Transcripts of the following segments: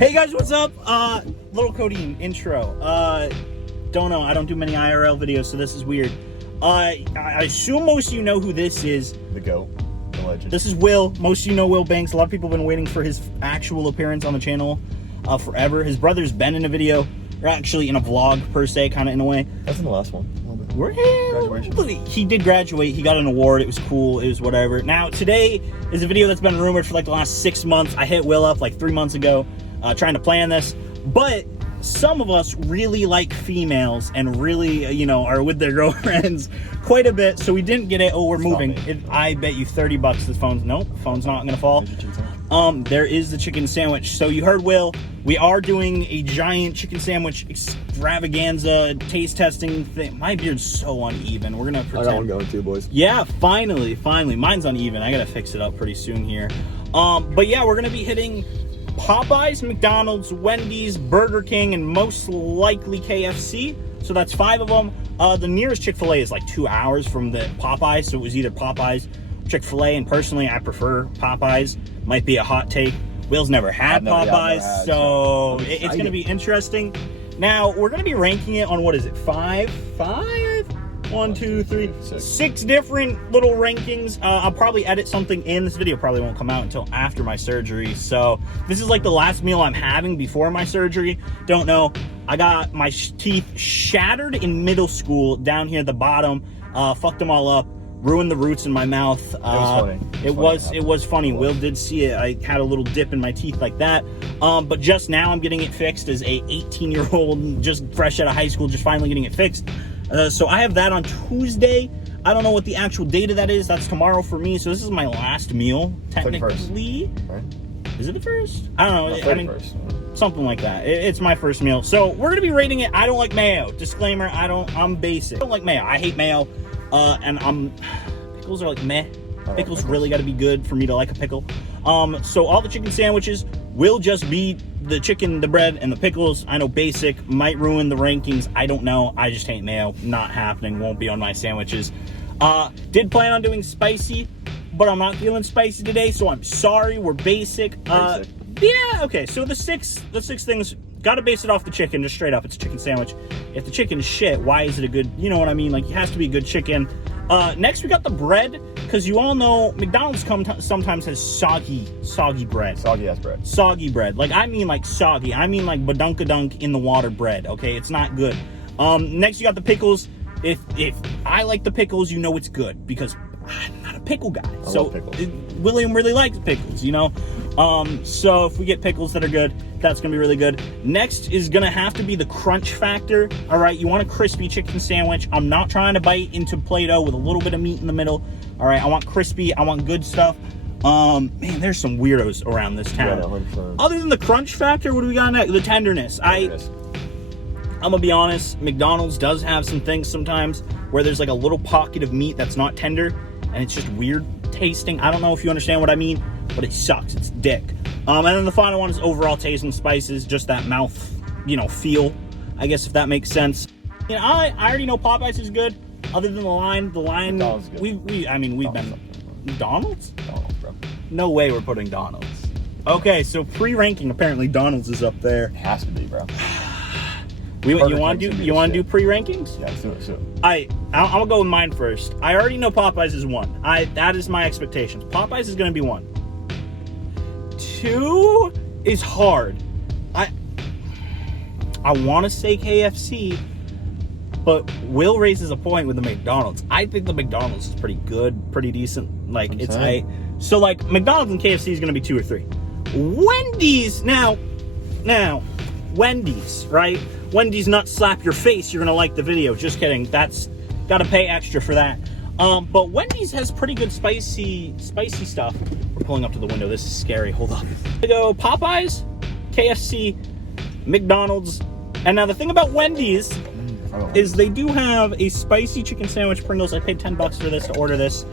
Hey guys, what's up? Little codeine intro. Don't know. I don't do many IRL videos, so this is weird. I assume most of you know who this is. The GOAT, the legend. This is Will. Most of you know Will Banks. A lot of people have been waiting for his actual appearance on the channel forever. His brother's been in a video, or actually in a vlog per se, kind of in a way. That's in the last one. Graduation. He did graduate. He got an award. It was cool. It was whatever. Now, today is a video that's been rumored for like the last 6 months. I hit Will up like 3 months ago trying to plan this. But some of us really like females and really, you know, are with their girlfriends quite a bit. So we didn't get it. Oh, we're moving. I bet you $30 this phone's, nope, phone's not going to fall. There is the chicken sandwich. So you heard Will. We are doing a giant chicken sandwich extravaganza taste testing thing. My beard's so uneven. We're gonna pretend. I got one going too, boys. Yeah, finally. Mine's uneven. I gotta fix it up pretty soon here. But yeah, we're gonna be hitting Popeyes, McDonald's, Wendy's, Burger King, and most likely KFC. So that's 5 of them. The nearest Chick-fil-A is like 2 hours from the Popeyes, so it was either Popeyes, Chick-fil-A, and personally I prefer Popeyes. Might be a hot take. Will's never had Popeyes, so it's going to be interesting. Now, we're going to be ranking it on, what is it, 5? 1, 2, 3, 6 different little rankings. I'll probably edit something in. This video probably won't come out until after my surgery. So this is like the last meal I'm having before my surgery. Don't know. I got my teeth shattered in middle school down here at the bottom. Fucked them all up. Ruined the roots in my mouth. It was funny. Will did see it. I had a little dip in my teeth like that. But just now I'm getting it fixed as a 18-year-old, just fresh out of high school, just finally getting it fixed. So I have that on Tuesday. I don't know what the actual date of that is. That's tomorrow for me. So this is my last meal, technically. Right? Is it the first? I don't know. No, 31st. Something like that. It's my first meal. So we're gonna be rating it. I don't like mayo. Disclaimer, I'm basic. I don't like mayo. I hate mayo. And pickles are like meh. Pickles really got to be good for me to like a pickle. So all the chicken sandwiches will just be the chicken, the bread, and the pickles. I know basic might ruin the rankings. I don't know. I just hate mayo. Not happening. Won't be on my sandwiches. Did plan on doing spicy, but I'm not feeling spicy today, so I'm sorry. We're basic. Yeah. Okay. So the six things. Got to base it off the chicken, just straight up. It's a chicken sandwich. If the chicken is shit, why is it a good, you know what I mean? Like, it has to be a good chicken. Next, we got the bread, because you all know McDonald's sometimes has soggy bread. Soggy-ass bread. Soggy bread. Like, I mean like soggy. I mean like badunkadunk in the water bread, okay? It's not good. Next, you got the pickles. If I like the pickles, you know it's good, because I'm not a pickle guy. I love pickles. William really likes pickles, you know? So if we get pickles that are good, that's gonna be really good. Next is gonna have to be the crunch factor. All right, you want a crispy chicken sandwich. I'm not trying to bite into Play-Doh with a little bit of meat in the middle. All right, I want crispy, I want good stuff. Man, there's some weirdos around this town. Yeah, other than the crunch factor, what do we got next? The tenderness. I'm gonna be honest, McDonald's does have some things sometimes where there's like a little pocket of meat that's not tender, and it's just weird tasting. I don't know if you understand what I mean, but it sucks. It's dick. And then the final one is overall taste and spices, just that mouth, you know, feel, I guess, if that makes sense. You know, I already know Popeyes is good. Other than the line, we've been McDonald's? McDonald's, bro. No way we're putting Donald's. Okay, so pre-ranking, apparently Donald's is up there. It has to be, bro. You want to do pre-rankings? Yeah, let's do it. I'm gonna go with mine first. I already know Popeyes is 1. That is my expectations. Popeyes is gonna be 1. 2 is hard. I want to say KFC, but Will raises a point with the McDonald's. I think the McDonald's is pretty good, pretty decent. Like so like McDonald's and KFC is gonna be 2 or 3. Wendy's now, Wendy's, right? Wendy's not slap your face, you're gonna like the video. Just kidding. That's gotta pay extra for that. But Wendy's has pretty good spicy stuff. We're pulling up to the window. This is scary. Hold up. We go Popeyes, KFC, McDonald's, and now the thing about Wendy's is they do have a spicy chicken sandwich Pringles. I paid $10 for this to order this.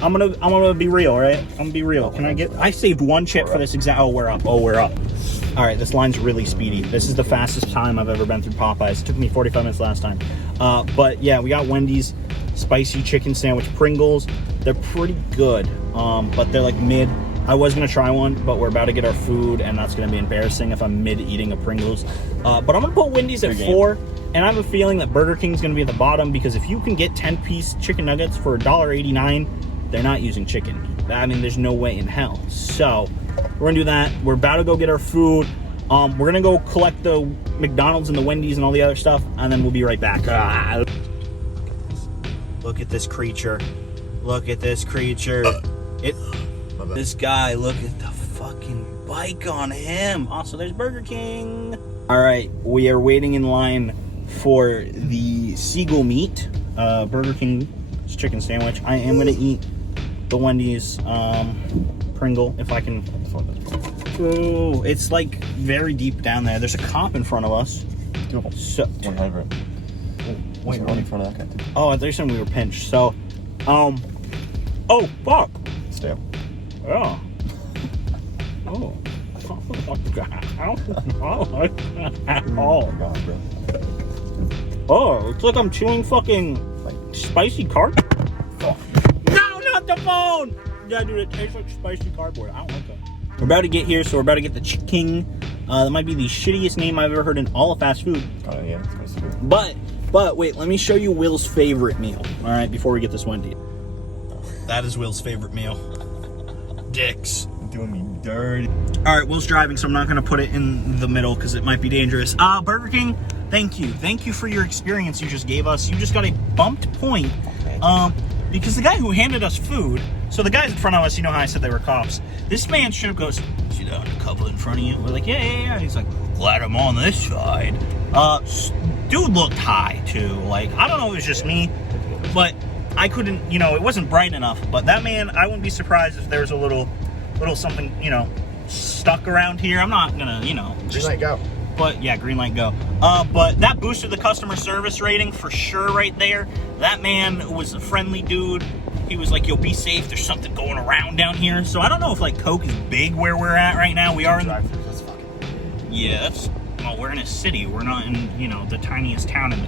I'm gonna be real, right? I'm gonna be real. I saved 1 chip for this exact. Oh, we're up. All right, this line's really speedy. This is the fastest time I've ever been through Popeyes. It took me 45 minutes last time. But yeah, we got Wendy's spicy chicken sandwich Pringles. They're pretty good, but they're like mid. I was gonna try one, but we're about to get our food, and that's gonna be embarrassing if I'm mid-eating a Pringles. But I'm gonna put Wendy's at 4, and I have a feeling that Burger King's gonna be at the bottom, because if you can get 10-piece chicken nuggets for $1.89, they're not using chicken. I mean, there's no way in hell. So we're gonna do that. We're about to go get our food. We're gonna go collect the McDonald's and the Wendy's and all the other stuff, and then we'll be right back. Look at this creature. Look at this creature. This guy, look at the fucking bike on him. Also, there's Burger King. All right, we are waiting in line for the seagull meat, Burger King's chicken sandwich. I am gonna eat the Wendy's Pringle if I can. Oh, it's like very deep down there. There's a cop in front of us. So, 100. Wait, one in front of that guy too. Oh, I thought you said we were pinched. So, oh fuck. Stale. Yeah. Oh. Oh god, bro. Oh, it's like I'm chewing fucking like spicy cardboard. Oh. No, not the phone! Yeah, dude, it tastes like spicy cardboard. I don't like that. We're about to get here, so we're about to get the King. That might be the shittiest name I've ever heard in all of fast food. Oh yeah, it's supposed to be. But wait, let me show you Will's favorite meal. All right, before we get this Wendy. That is Will's favorite meal. Dicks. Doing me dirty. All right, Will's driving, so I'm not gonna put it in the middle because it might be dangerous. Burger King, thank you for your experience you just gave us. You just got a bumped point, because the guy who handed us food. So the guys in front of us, you know how I said they were cops. This man straight up goes, "See that couple in front of you?" We're like, yeah. And he's like, "Glad I'm on this side." Dude looked high too. Like, I don't know if it was just me, but I couldn't, it wasn't bright enough. But that man, I wouldn't be surprised if there was a little something, stuck around here. I'm not gonna, Just let go. But yeah, green light go. But that boosted the customer service rating for sure right there. That man was a friendly dude. He was like, "Yo, be safe. There's something going around down here." So I don't know if like Coke is big where we're at right now. We are in. That's fucking. Yeah, we're in a city. We're not in, the tiniest town in.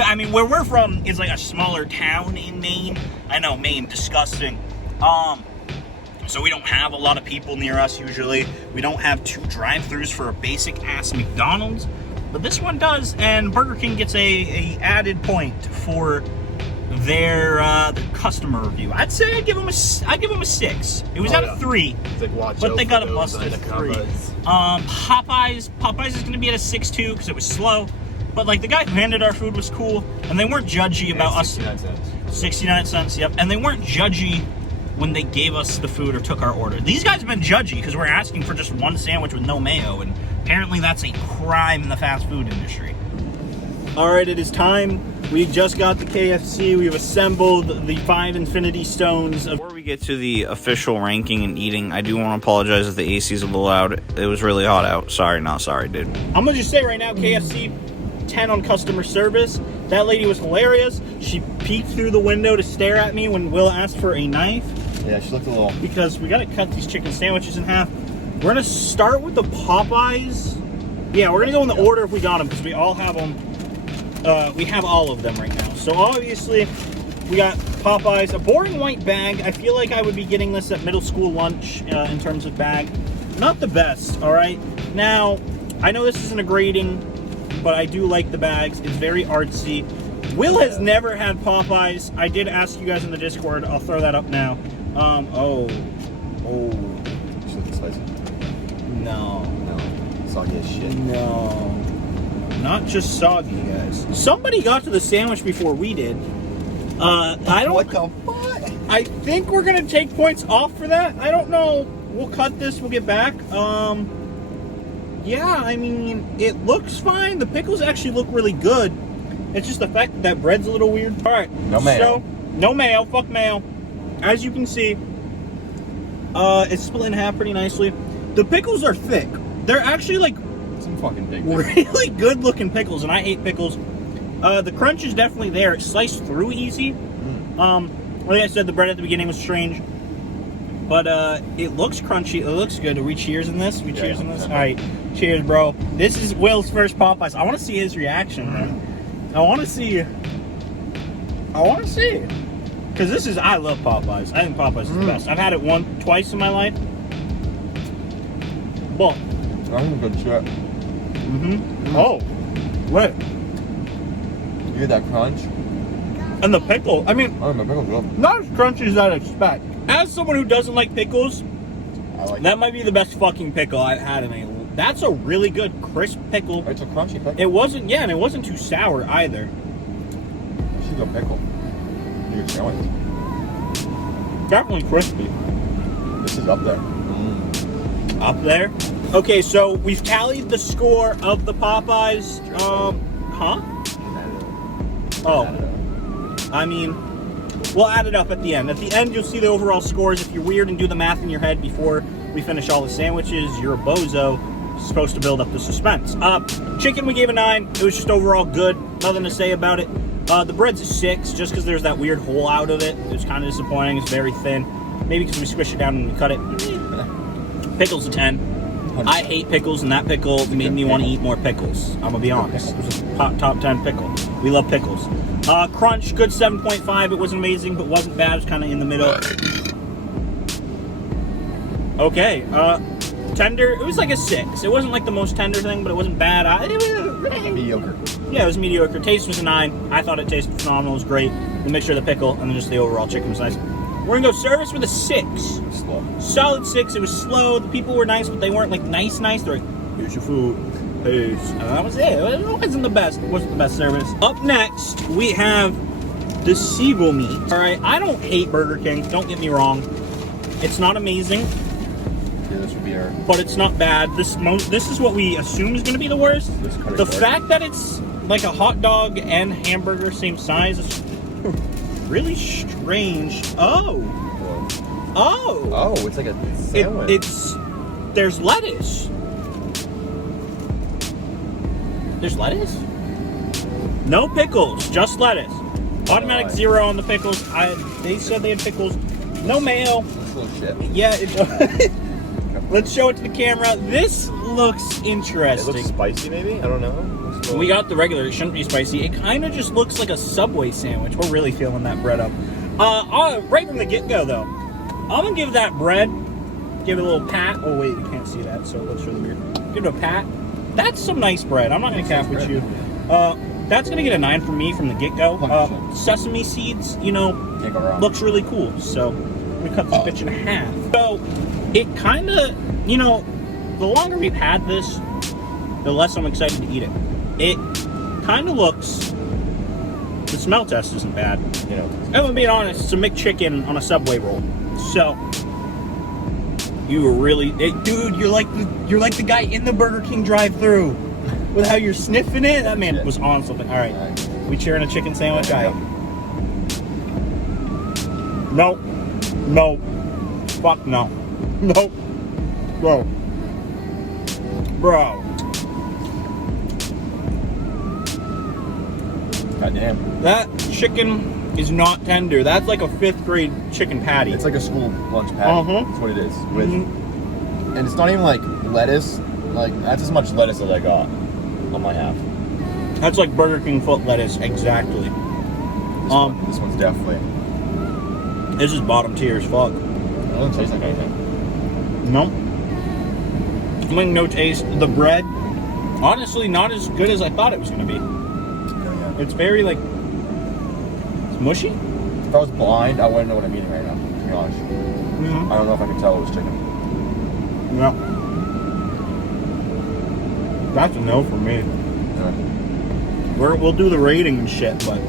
I mean, where we're from is like a smaller town in Maine. I know, Maine, disgusting. So we don't have a lot of people near us usually. We don't have 2 drive-thrus for a basic ass McDonald's, but this one does, and Burger King gets a added point for their customer review. I'd say I'd give them a 6. It was out of 3, but they got a busted 3. Popeyes is gonna be at a 6 too because it was slow. But like the guy who handed our food was cool, and they weren't judgy about 69 cents. 69 cents, yep. And they weren't judgy when they gave us the food or took our order. These guys have been judgy because we're asking for just 1 sandwich with no mayo, and apparently that's a crime in the fast food industry. All right, it is time. We just got the KFC. We've assembled the 5 infinity stones. Before we get to the official ranking and eating, I do want to apologize if the AC is a little loud. It was really hot out. Sorry, not sorry, dude. I'm going to just say right now, KFC, 10 on customer service. That lady was hilarious. She peeked through the window to stare at me when Will asked for a knife. Yeah, she looked a little... Because we got to cut these chicken sandwiches in half. We're going to start with the Popeyes. Yeah, we're going to go in the order if we got them, because we all have them. We have all of them right now. So obviously, we got Popeyes. A boring white bag. I feel like I would be getting this at middle school lunch in terms of bag. Not the best, all right? Now, I know this isn't a grading, but I do like the bags. It's very artsy. Will has never had Popeyes. I did ask you guys in the Discord. I'll throw that up now. Oh. She looked spicy. No. Soggy as shit. No. Not just soggy, guys. Somebody got to the sandwich before we did. I don't... What the fuck? I think we're going to take points off for that. I don't know. We'll cut this. We'll get back. Yeah, I mean, it looks fine. The pickles actually look really good. It's just the fact that that bread's a little weird. All right. No mayo. So, no mayo. Fuck mayo. As you can see, it's split in half pretty nicely. The pickles are thick. They're actually like some fucking big really good looking pickles, and I hate pickles. The crunch is definitely there. It sliced through easy. Like I said, the bread at the beginning was strange, but it looks crunchy. It looks good. Are we cheers in this? Cheers in this? All right. Cheers, bro. This is Will's first Popeyes. I want to see his reaction, man. I want to see. Because this is, I love Popeyes. I think Popeyes is the best. I've had it twice in my life. But. That's some good shit. Oh, wait. You get that crunch? And the pickle, I mean, Oh, my pickle's good. not as crunchy as I'd expect. As someone who doesn't like pickles, I like that might be the best fucking pickle I've had in a. That's a really good crisp pickle. It's a crunchy pickle. It wasn't, and it wasn't too sour either. This is a pickle. You can smell it. Definitely crispy. This is up there. Up there. Okay, so we've tallied the score of the Popeyes. Huh? Oh, I mean, we'll add it up at the end. At the end, you'll see the overall scores. If you're weird and do the math in your head before we finish all the sandwiches, you're a bozo. It's supposed to build up the suspense. Chicken, we gave a 9. It was just overall good. Nothing to say about it. The bread's a 6, just because there's that weird hole out of it. It was kind of disappointing. It's very thin. Maybe because we squish it down and we cut it. Pickles a 10. I hate pickles, and that pickle made me want to eat more pickles. I'm gonna be honest. It was a top 10 pickle. We love pickles. Crunch, good 7.5. It wasn't amazing, but wasn't bad. It was kind of in the middle. Okay. Tender. It was like a 6. It wasn't like the most tender thing, but it wasn't bad. Mediocre. Yeah, it was mediocre. Taste was a 9. I thought it tasted phenomenal. It was great. The mixture of the pickle and then just the overall chicken was nice. We're gonna go service with a 6. Slow. Solid 6. It was slow. The people were nice, but they weren't like nice. They're like, here's your food. Peace. And that was it. It wasn't the best. It wasn't the best service. Up next, we have the seagull meat. All right, I don't hate Burger King. Don't get me wrong. It's not amazing, Yeah, this would be our. but it's not bad. This is what we assume is gonna be the worst. The fact that it's like a hot dog and hamburger same size is really strange. Oh, it's like a sandwich. There's lettuce. There's lettuce? No pickles, just lettuce. Automatic 0 on the pickles. They said they had pickles. No mayo. This little shit. Yeah, let's show it to the camera. This looks interesting. It looks spicy, maybe? I don't know. We got the regular. It shouldn't be spicy. It kind of just looks like a Subway sandwich. We're really feeling that bread up. Right from the get-go, though, I'm going to give that bread, give it a little pat. Oh, wait, you can't see that, so it looks really weird. Give it a pat. That's some nice bread. I'm not going to cap with you. That's going to get a 9 from me from the get-go. Sesame seeds, looks really cool. So we cut this bitch in half. So it kind of, the longer we've had this, the less I'm excited to eat it. It kind of looks, the smell test isn't bad. I'm being honest, it's a McChicken on a Subway roll. So you were really, dude, you're like the guy in the Burger King drive-thru with how you're sniffing it. That man was on something. All right, we cheering a chicken sandwich. Nope. Fuck no. Nope. Bro. Goddamn. That chicken is not tender. That's like a 5th grade chicken patty. It's like a school lunch patty. That's what it is. And it's not even like lettuce. Like, that's as much lettuce as I got on my half. That's like Burger King foot lettuce, exactly. This one's definitely. This is bottom tier as fuck. It doesn't taste like anything. Nope. Like no taste. The bread, honestly, not as good as I thought it was going to be. Yeah. It's very like, it's mushy. If I was blind, I wouldn't know what I'm eating right now, to be honest. I don't know if I could tell it was chicken. No. That's a no for me. Yeah. We'll do the rating and shit, but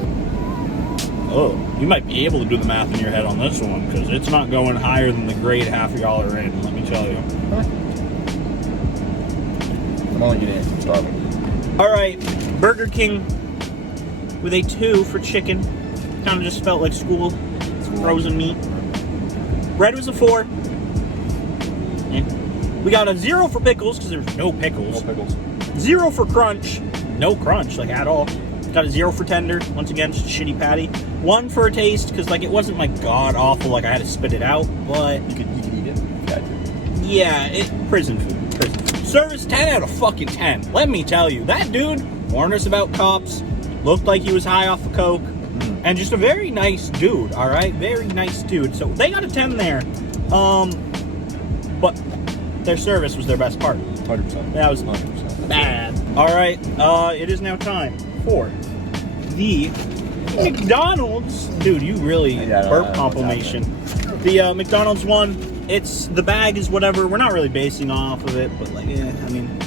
you might be able to do the math in your head on this one, because it's not going higher than the grade half of y'all are in, let me tell you. I'm only getting it from starving. Alright, Burger King with a 2 for chicken. Kind of just felt like school. Frozen meat. Bread was a 4. We got a 0 for pickles, because there's no pickles. No pickles. 0 for crunch. No crunch, like at all. Got a 0 for tender. Once again, just a shitty patty. 1 for a taste, because like it wasn't like god awful, like I had to spit it out, but You could eat it if you had to. yeah, prison food. Service 10 out of fucking 10. Let me tell you, that dude warned us about cops. Looked like he was high off of coke. and just a very nice dude. All right, very nice dude. So they got a 10 there, but their service was their best part. 100%. That was 100%. bad. All right, it is now time for the McDonald's. Dude, you really burp compilation. The McDonald's one. The bag is whatever. We're not really basing off of it, but like, yeah, I mean,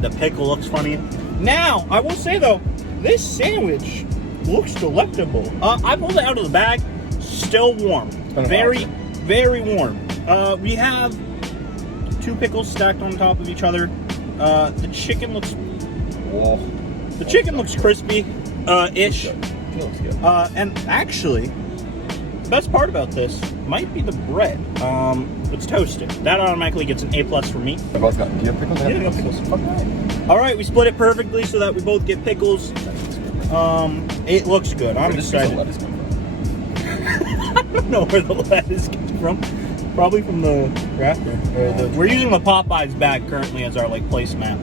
the pickle looks funny. Now, I will say though, this sandwich looks delectable. I pulled it out of the bag, still warm. Very, very warm. We have 2 pickles stacked on top of each other. The chicken looks... Whoa. The chicken looks crispy, ish. It looks good. And actually, the best part about this might be the bread. It's toasted. That automatically gets an A+ for me. I both got. Do you have pickles? Yeah, I got pickles. All right, we split it perfectly so that we both get pickles. It looks good. I'm excited. Where does the lettuce come from? I don't know where the lettuce comes from. Probably from the crafter. We're using the Popeyes bag currently as our like placemat.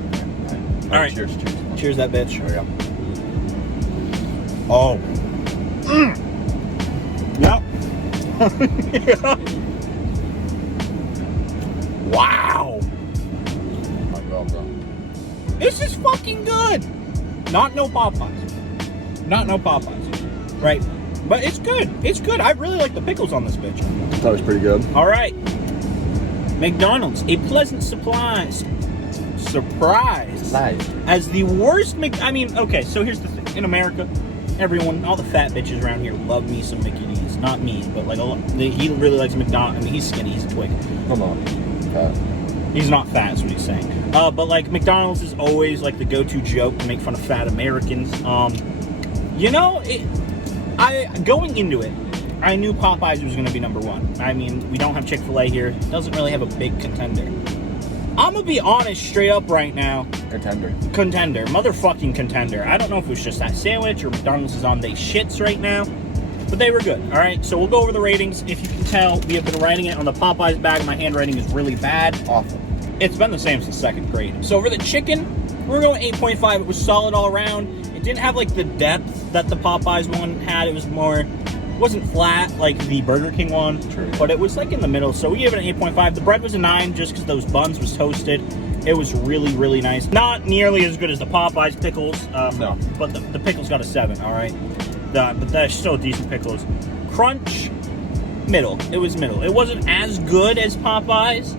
All right. Cheers. Cheers, that bitch. There we go. Oh. Yep. Yeah. Wow. My God, bro. This is fucking good. Not no Popeyes. Right. But it's good. It's good. I really like the pickles on this bitch. That was pretty good. All right. McDonald's, a pleasant surprise. As the worst I mean, okay, so here's the thing. In America, everyone, all the fat bitches around here love me some Mickey D's. Not me, but like he really likes McDonald's. I mean, he's skinny, he's a twig. Come on. Fat. He's not fat, is what he's saying. But like McDonald's is always like the go-to joke to make fun of fat Americans. You know, going into it, I knew Popeyes was going to be number 1. I mean, we don't have Chick-fil-A here. It doesn't really have a big contender. I'm going to be honest straight up right now. Contender. Motherfucking contender. I don't know if it was just that sandwich or McDonald's is on they shits right now. But they were good. All right, so we'll go over the ratings. If you can tell, we have been writing it on the Popeyes bag. My handwriting is really bad. Awful. It's been the same since 2nd grade. So for the chicken, we're going 8.5. It was solid all around. It didn't have like the depth that the Popeyes one had. It was more... It wasn't flat like the Burger King one, True. But it was like in the middle. So we gave it an 8.5. The bread was a 9 just because those buns was toasted. It was really, really nice. Not nearly as good as the Popeyes pickles. No. But the pickles got a 7, all right? But they're still decent pickles. Crunch, middle. It was middle. It wasn't as good as Popeyes,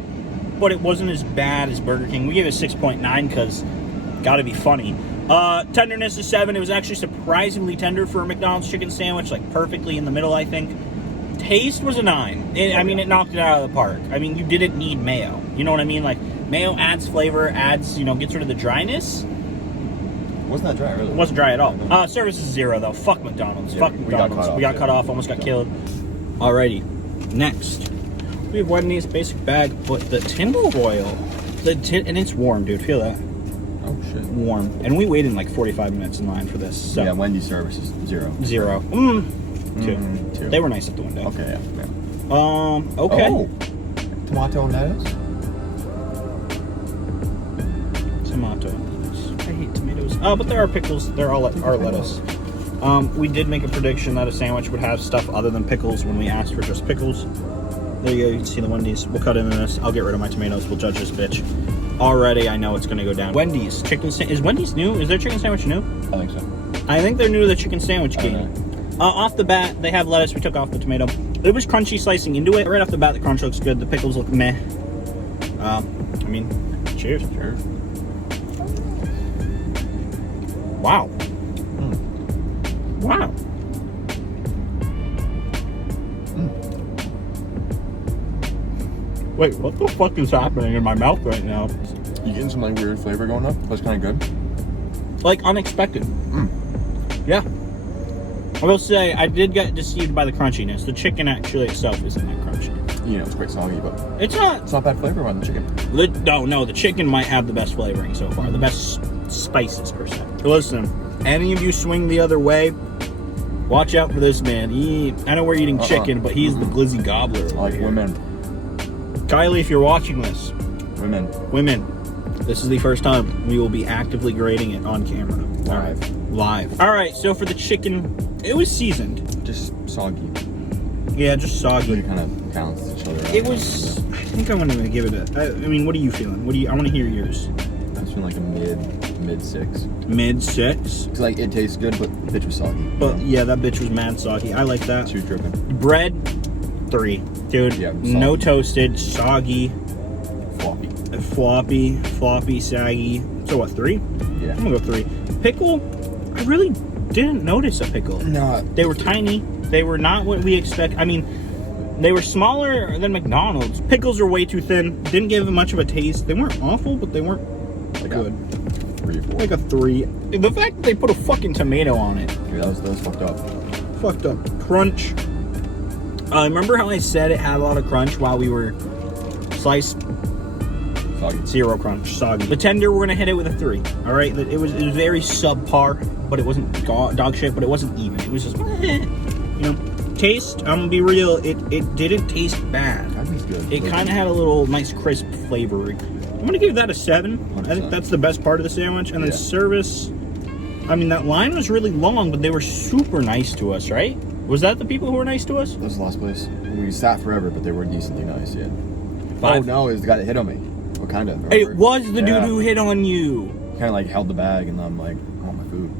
but it wasn't as bad as Burger King. We gave it a 6.9 because gotta be funny. Tenderness is 7. It was actually surprisingly tender for a McDonald's chicken sandwich, like perfectly in the middle, I think. Taste was a 9. I mean, it knocked it out of the park. I mean, you didn't need mayo. You know what I mean? Like, mayo adds flavor, gets rid of the dryness. It wasn't that dry, really. It wasn't dry at all. Service is 0, though. Fuck McDonald's. Yeah, Fuck McDonald's. We got cut off, almost got killed. Alrighty. Next, we have Wendy's basic bag, but the tinfoil oil. And it's warm, dude. Feel that? Oh, shit. Warm. And we waited like 45 minutes in line for this. So. Yeah, Wendy's service is 0. 0. 2. 2. They were nice at the window. Okay, yeah. Okay. Oh. Tomato and lettuce? Tomato. I hate tomatoes. But there are pickles. There are lettuce. We did make a prediction that a sandwich would have stuff other than pickles when we asked for just pickles. There you go. You can see the Wendy's. We'll cut into this. I'll get rid of my tomatoes. We'll judge this bitch. Already, I know it's going to go down. Wendy's. Is Wendy's new? Is their chicken sandwich new? I think so. I think they're new to the chicken sandwich game. Off the bat, they have lettuce. We took off the tomato. It was crunchy slicing into it. Right off the bat, the crunch looks good. The pickles look meh. I mean, cheers. Cheers. Wow. Wow. Wait, what the fuck is happening in my mouth right now? You getting some like weird flavor going up? That's kind of good. Like unexpected. Yeah. I will say I did get deceived by the crunchiness. The chicken actually itself isn't that crunchy. You know, it's quite soggy, but it's not bad flavor on the chicken. No, the chicken might have the best flavoring so far. The best spices per se. Listen, any of you swing the other way, watch out for this man. I know we're eating chicken, but he's the glizzy gobbler. Like here. women. Kylie, if you're watching this. Women. This is the first time we will be actively grading it on camera. Live. All right, so for the chicken, it was seasoned. Just soggy. Yeah, just soggy. It kind of counts each other. It was, I think I'm gonna give it a, I mean, what are you feeling? I want to hear yours. I was feeling like a mid 6. Mid 6? Cause like it tastes good, but the bitch was soggy. But yeah, that bitch was mad soggy. I like that. Too dripping. Bread, 3. Dude, yeah, no toasted, soggy. Floppy, saggy. So what, 3? Yeah. I'm gonna go 3. Pickle, I really didn't notice a pickle. No. They were tiny. They were not what we expect. I mean, they were smaller than McDonald's. Pickles are way too thin. Didn't give them much of a taste. They weren't awful, but they weren't like good. 3 or 4. Like a 3. The fact that they put a fucking tomato on it. Yeah, that was fucked up. Fucked up. Crunch. Remember how I said it had a lot of crunch while we were sliced? Soggy. 0 crunch. Soggy. The tender, we're gonna hit it with a 3. All right. It was very subpar, but it wasn't dog shit. But it wasn't even. It was just, you know. Taste. I'm gonna be real. It didn't taste bad. That tastes good. It kind of had a little nice crisp flavor. I'm gonna give that a 7. 100%. I think that's the best part of the sandwich. And then service. I mean, that line was really long, but they were super nice to us, right? Was that the people who were nice to us? That was the last place. We sat forever, but they were decently nice, yeah. 5. Oh no, it was the guy that hit on me. What kind of? It was the dude who hit on you. Kind of like held the bag, and I'm like, I want my food.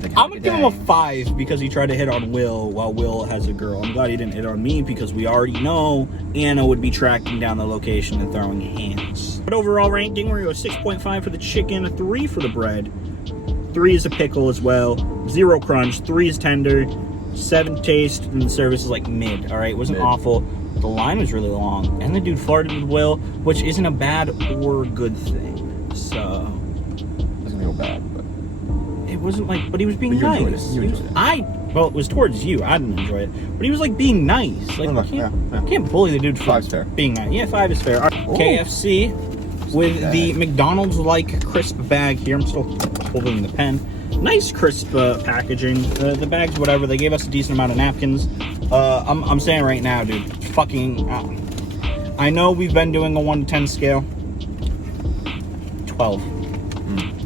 Like, I'm gonna give him a 5 because he tried to hit on Will while Will has a girl. I'm glad he didn't hit on me because we already know Anna would be tracking down the location and throwing hands. But overall ranking, we're gonna go 6.5 for the chicken, a 3 for the bread, 3 is a pickle as well, 0 crunch, 3 is tender, 7 taste, and the service is like mid. All right, it wasn't awful. The line was really long, and the dude flirted with Will, which isn't a bad or good thing. So it doesn't feel bad, but it wasn't like, but he was being nice. You enjoyed it. Well, it was towards you. I didn't enjoy it, but he was like being nice. Like, I can't bully the dude for 5's fair. Being nice. Yeah, 5 is fair. Right. KFC with the McDonald's-like crisp bag here. I'm still holding the pen. Nice crisp packaging. The bags, whatever. They gave us a decent amount of napkins. I'm saying right now, dude, fucking. I know we've been doing a 1 to 10 scale. 12.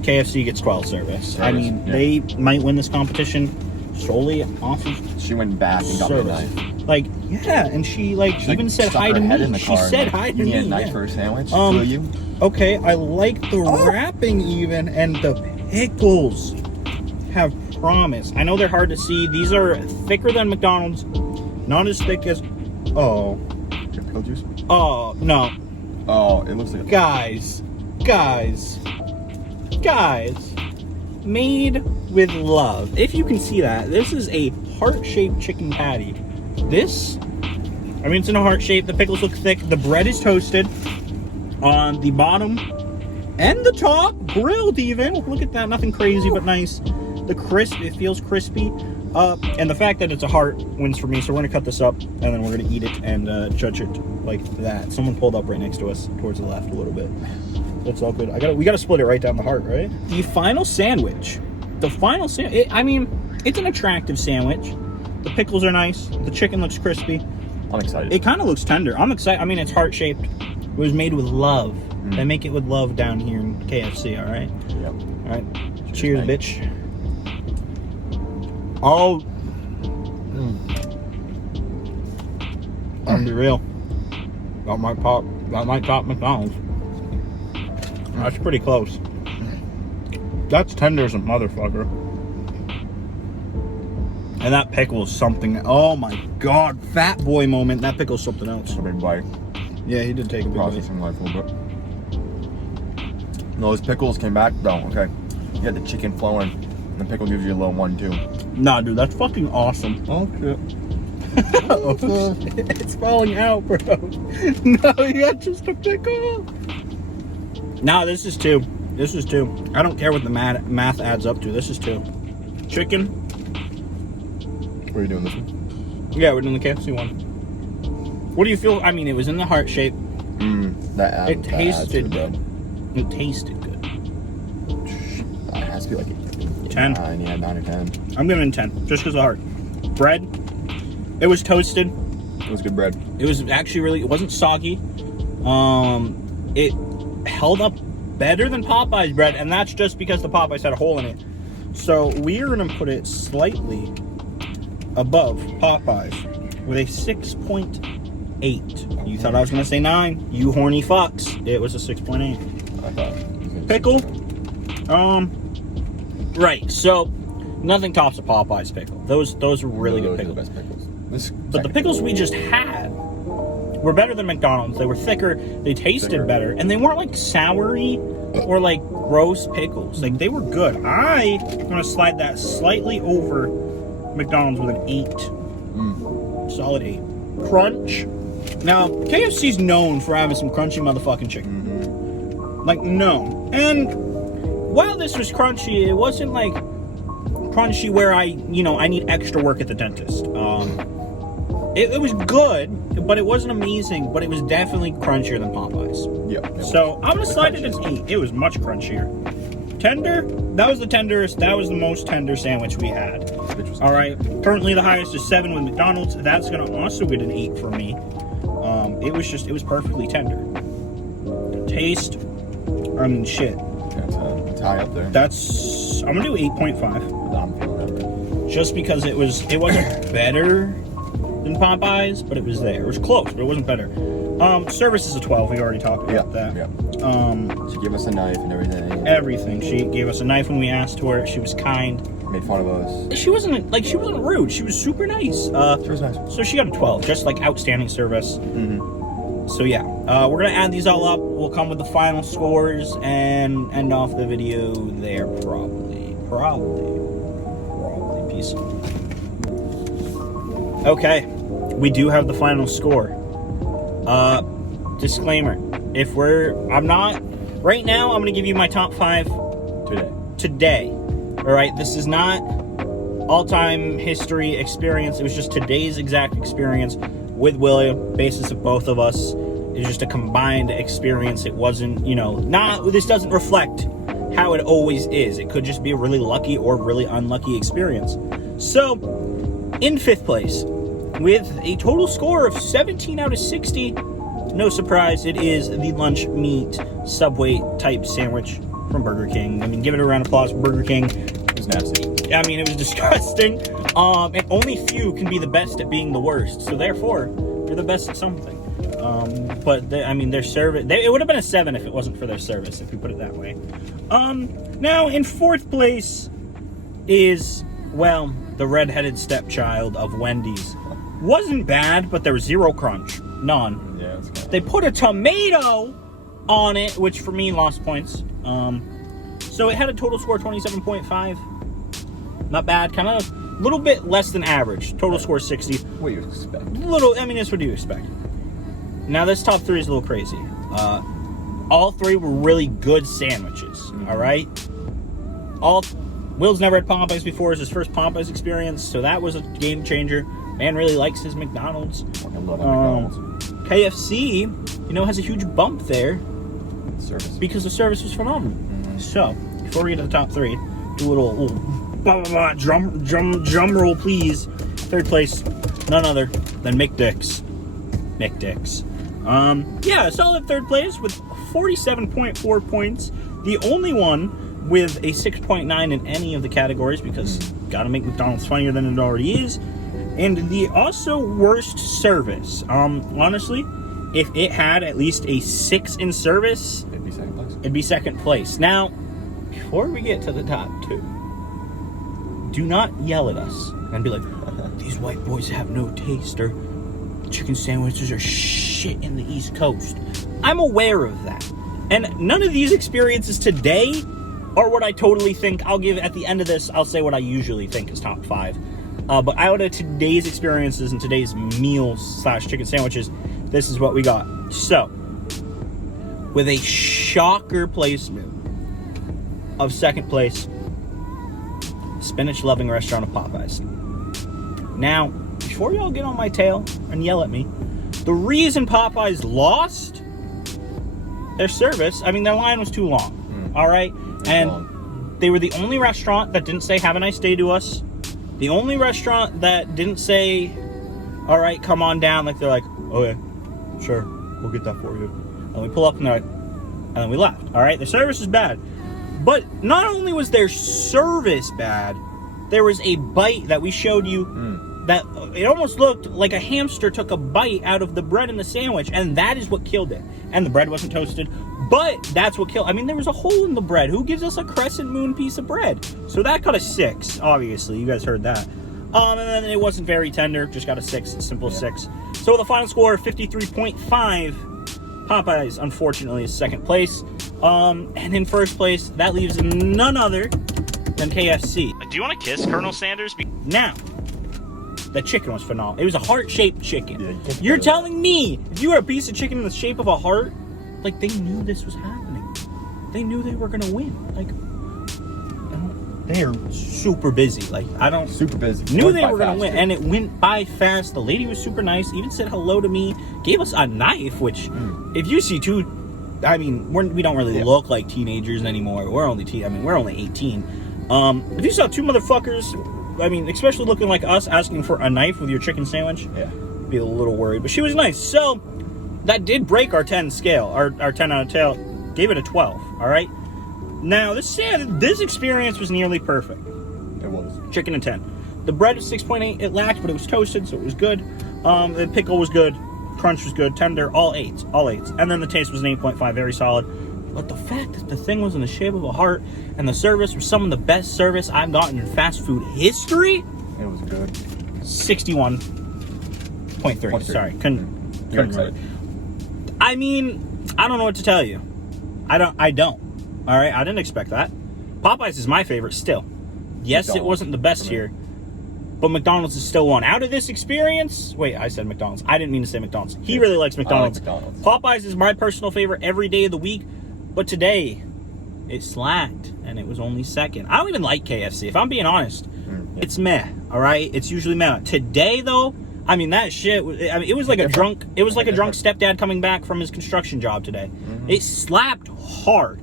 KFC gets 12 service. I mean, they might win this competition solely off of. She went back and got me a knife. Like, yeah, and she even said hi to me. She said hi to me. You need a knife for a sandwich? You? Okay, I like the wrapping even, and the pickles have promise. I know they're hard to see. These are thicker than McDonald's. Not as thick as... Oh. Pickle juice? Oh, no. Oh, it looks like... Guys. Made with love. If you can see that, this is a heart-shaped chicken patty. This, I mean, it's in a heart shape. The pickles look thick. The bread is toasted on the bottom and the top, grilled even. Look at that. Nothing crazy, but nice. The crisp, it feels crispy. And the fact that it's a heart wins for me. So we're going to cut this up, and then we're going to eat it and judge it like that. Someone pulled up right next to us towards the left a little bit. That's all good. We got to split it right down the heart, right? The final sandwich. I mean, it's an attractive sandwich. The pickles are nice. The chicken looks crispy. I'm excited. It kind of looks tender. I'm excited. I mean, it's heart-shaped. It was made with love. They make it with love down here in KFC, all right? Yep. All right. Cheers, bitch. Oh. I'll be real. That might top McDonald's. That's pretty close. That's tender as a motherfucker. And that pickle is something. Oh my god, fat boy moment. That pickle's something else. A big bite. Yeah, he did take a big bite. Processing life a little bit. No, those pickles came back though. Okay, you had the chicken flowing, and the pickle gives you a little 1 too. Nah, dude, that's fucking awesome. Oh shit. Oh, shit. It's falling out, bro. No, you got just a pickle. Nah, this is 2. This is 2. I don't care what the math adds up to. This is 2. Chicken. What are you doing this one? Yeah, we're doing the KFC one. What do you feel? I mean, it was in the heart shape. It tasted good. It tasted good. It has to be like a 10. 9 or 10. I'm giving it 10, just because of heart. Bread. It was toasted. It was good bread. It was actually really. It wasn't soggy. It held up better than Popeyes bread, and that's just because the Popeyes had a hole in it. So we're gonna put it slightly above Popeyes with a 6.8. You thought I was gonna say 9, you horny fucks. It was a 6.8. I thought. Pickle, right. So nothing tops a Popeyes pickle. Those are really good pickles. The best pickles. But the pickles we just had were better than McDonald's. They were thicker, they tasted better, and they weren't like soury or like gross pickles. Like, they were good. I'm gonna slide that slightly over McDonald's with an 8. Solid 8. Crunch. Now, KFC's known for having some crunchy motherfucking chicken. Like, no. And while this was crunchy, it wasn't like crunchy where I need extra work at the dentist. It was good, but it wasn't amazing, but it was definitely crunchier than Popeyes. Yeah. So I'm gonna slide it as 8. It was much crunchier. Tender, that was the tenderest, that was the most tender sandwich we had. All right, currently the highest is 7 with McDonald's. That's gonna also get an 8 for me. It was perfectly tender. Taste, I mean, shit. That's high up there. I'm gonna do 8.5. I'm feeling that. Just because it wasn't better than Popeyes, but it was there. It was close, but it wasn't better. Service is a 12. We already talked about that. Yeah. She gave us a knife and everything. Everything. She gave us a knife when we asked for it. She was kind. Made fun of us. She wasn't rude. She was super nice. She was nice. So she got a 12. Just like outstanding service. So yeah, we're gonna add these all up. We'll come with the final scores and end off the video there. Probably. Peace. Okay, we do have the final score. Disclaimer: right now, I'm gonna give you my top 5 today. All right, this is not all-time history experience. It was just today's exact experience with William, basis of both of us. It's just a combined experience. It wasn't, this doesn't reflect how it always is. It could just be a really lucky or really unlucky experience. So, in 5th place, with a total score of 17 out of 60, no surprise, it is the lunch meat Subway type sandwich from Burger King. I mean, give it a round of applause for Burger King. It was nasty. I mean, it was disgusting. And only few can be the best at being the worst. So therefore, you're the best at something. But their service, it would have been a 7 if it wasn't for their service, if we put it that way. Now in 4th place is, well, the redheaded stepchild of Wendy's. Wasn't bad, but there was 0 crunch. None. Yeah, it's They put a tomato on it, which for me lost points. So it had a total score 27.5. Not bad. Kind of a little bit less than average. Total score 60. What do you expect? That's what you expect. Now this top 3 is a little crazy. All 3 were really good sandwiches. All right. Will's never had Popeyes before. It's his first Popeyes experience, so that was a game changer. Man really likes his McDonald's. I love McDonald's. KFC, has a huge bump there. Service. Because the service was phenomenal. So, before we get to the top 3, do a little blah, blah, blah, drum roll, please. 3rd place, none other than McDick's. A solid 3rd place with 47.4 points. The only one with a 6.9 in any of the categories, because gotta make McDonald's funnier than it already is. And the also worst service. Honestly, if it had at least a 6 in service, it'd be 2nd place. Now, before we get to the top 2, do not yell at us and be like, these white boys have no taste, or chicken sandwiches are shit in the East Coast. I'm aware of that. And none of these experiences today are what I totally think. I'll give, at the end of this, I'll say what I usually think is top 5. But out of today's experiences and today's meals/chicken sandwiches, this is what we got. So, with a shocker placement of 2nd place, spinach-loving restaurant of Popeyes. Now, before y'all get on my tail and yell at me, the reason Popeyes lost their service, their line was too long. All right? And they were the only restaurant that didn't say, have a nice day to us. The only restaurant that didn't say, all right, come on down. Like, they're like, okay, sure, we'll get that for you. And we pull up and they're like, and then we left. All right, the service was bad, but not only was their service bad, there was a bite that we showed you that it almost looked like a hamster took a bite out of the bread in the sandwich, and that is what killed it. And the bread wasn't toasted, but that's what killed. I mean, there was a hole in the bread. Who gives us a crescent moon piece of bread? So that got a 6. Obviously, you guys heard that. And then it wasn't very tender. Just got a 6, simple 6. So the final score, 53.5. Popeyes, unfortunately, is second place. And in first place, that leaves none other than KFC. Do you want to kiss Colonel Sanders? Now, the chicken was phenomenal. It was a heart-shaped chicken. Yeah, you're telling me, if you were a piece of chicken in the shape of a heart, like, they knew this was happening. They knew they were gonna win. Like, they are super busy. Like, I don't... Super busy. Knew they were gonna win, and it went by fast. The lady was super nice, even said hello to me, gave us a knife, which, if you see two... I mean, we don't really look like teenagers anymore. We're only 18. If you saw two motherfuckers... I mean, especially looking like us, asking for a knife with your chicken sandwich, be a little worried. But she was nice. So, that did break our 10 scale. Our 10 out of 10. Gave it a 12, all right? Now, this experience was nearly perfect. It was. Chicken and 10. The bread was 6.8. It lacked, but it was toasted, so it was good. The pickle was good. Crunch was good. Tender, all 8s. All 8s. And then the taste was an 8.5, very solid. But the fact that the thing was in the shape of a heart and the service was some of the best service I've gotten in fast food history. It was good. 61.3. Sorry. Couldn't remember. I mean, I don't know what to tell you. I don't. All right. I didn't expect that. Popeyes is my favorite still. Yes, McDonald's. It wasn't the best here, but McDonald's is still one. Out of this experience, wait, I said McDonald's. I didn't mean to say McDonald's. He really likes McDonald's. I like McDonald's. Popeyes is my personal favorite every day of the week. But today, it slacked, and it was only second. I don't even like KFC. If I'm being honest, it's meh, all right? It's usually meh. Today, though, I mean, that shit, I mean, it was like a drunk stepdad coming back from his construction job today. It slapped hard,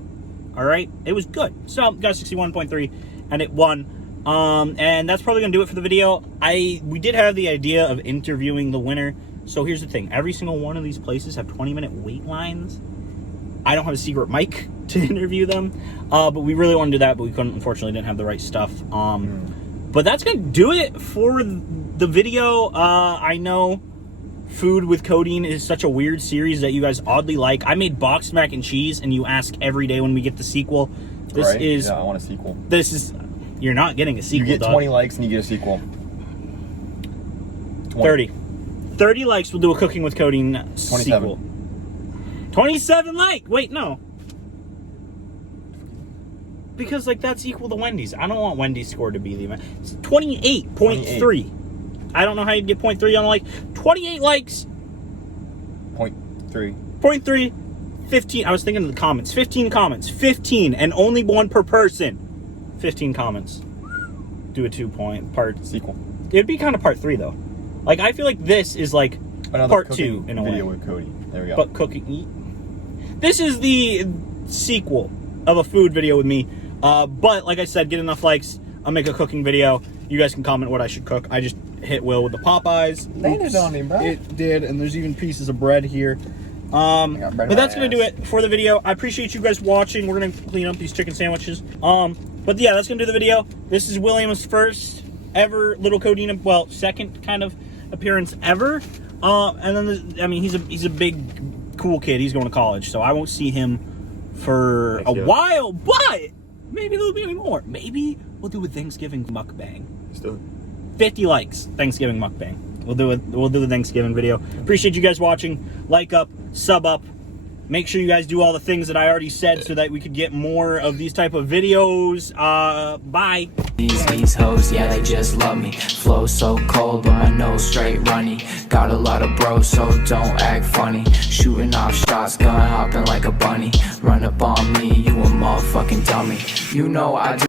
all right? It was good. So, got 61.3, and it won. And that's probably going to do it for the video. We did have the idea of interviewing the winner. So, here's the thing. Every single one of these places have 20-minute wait lines. I don't have a secret mic to interview them, but we really want to do that, but we couldn't. Unfortunately, didn't have the right stuff. But that's gonna do it for the video. I know food with codeine is such a weird series that you guys oddly like. I made boxed mac and cheese, and you ask every day when we get the sequel. This is I want a sequel. This is you're not getting a sequel. You get 20 likes and you get a sequel. 20. 30 likes. We'll do a cooking with codeine sequel. 27 like. Wait, no. Because, like, that's equal to Wendy's. I don't want Wendy's score to be the amount. It's 28.3. I don't know how you'd get 0.3 on, like, 28 likes. 0.3. 0.3. 15. I was thinking of the comments. 15 comments. 15. And only one per person. 15 comments. Do a 2-point part. Sequel. It'd be kind of part 3, though. Like, I feel like this is, like, another part 2 in a video way. With Cody. There we go. But cooking. This is the sequel of a food video with me. But like I said, get enough likes, I'll make a cooking video. You guys can comment what I should cook. I just hit Will with the Popeyes. Landed on him, bro. It did, and there's even pieces of bread here. But that's gonna do it for the video. I appreciate you guys watching. We're gonna clean up these chicken sandwiches. But yeah, that's gonna do the video. This is William's first ever Little Codeine, well, second kind of appearance ever. And then I mean, he's a big cool kid. He's going to college, so I won't see him for a while, but maybe there'll be more. Maybe we'll do a Thanksgiving mukbang. Let's do it. 50 likes, Thanksgiving mukbang. We'll do the Thanksgiving video. Appreciate you guys watching. Like up, sub up. Make sure you guys do all the things that I already said so that we could get more of these type of videos. Bye. These hoes, yeah, they just love me. Flow so cold, but my nose straight runny. Got a lot of bros, so don't act funny. Shooting off shots, gun hopping like a bunny. Run up on me, you a motherfucking dummy. You know I do.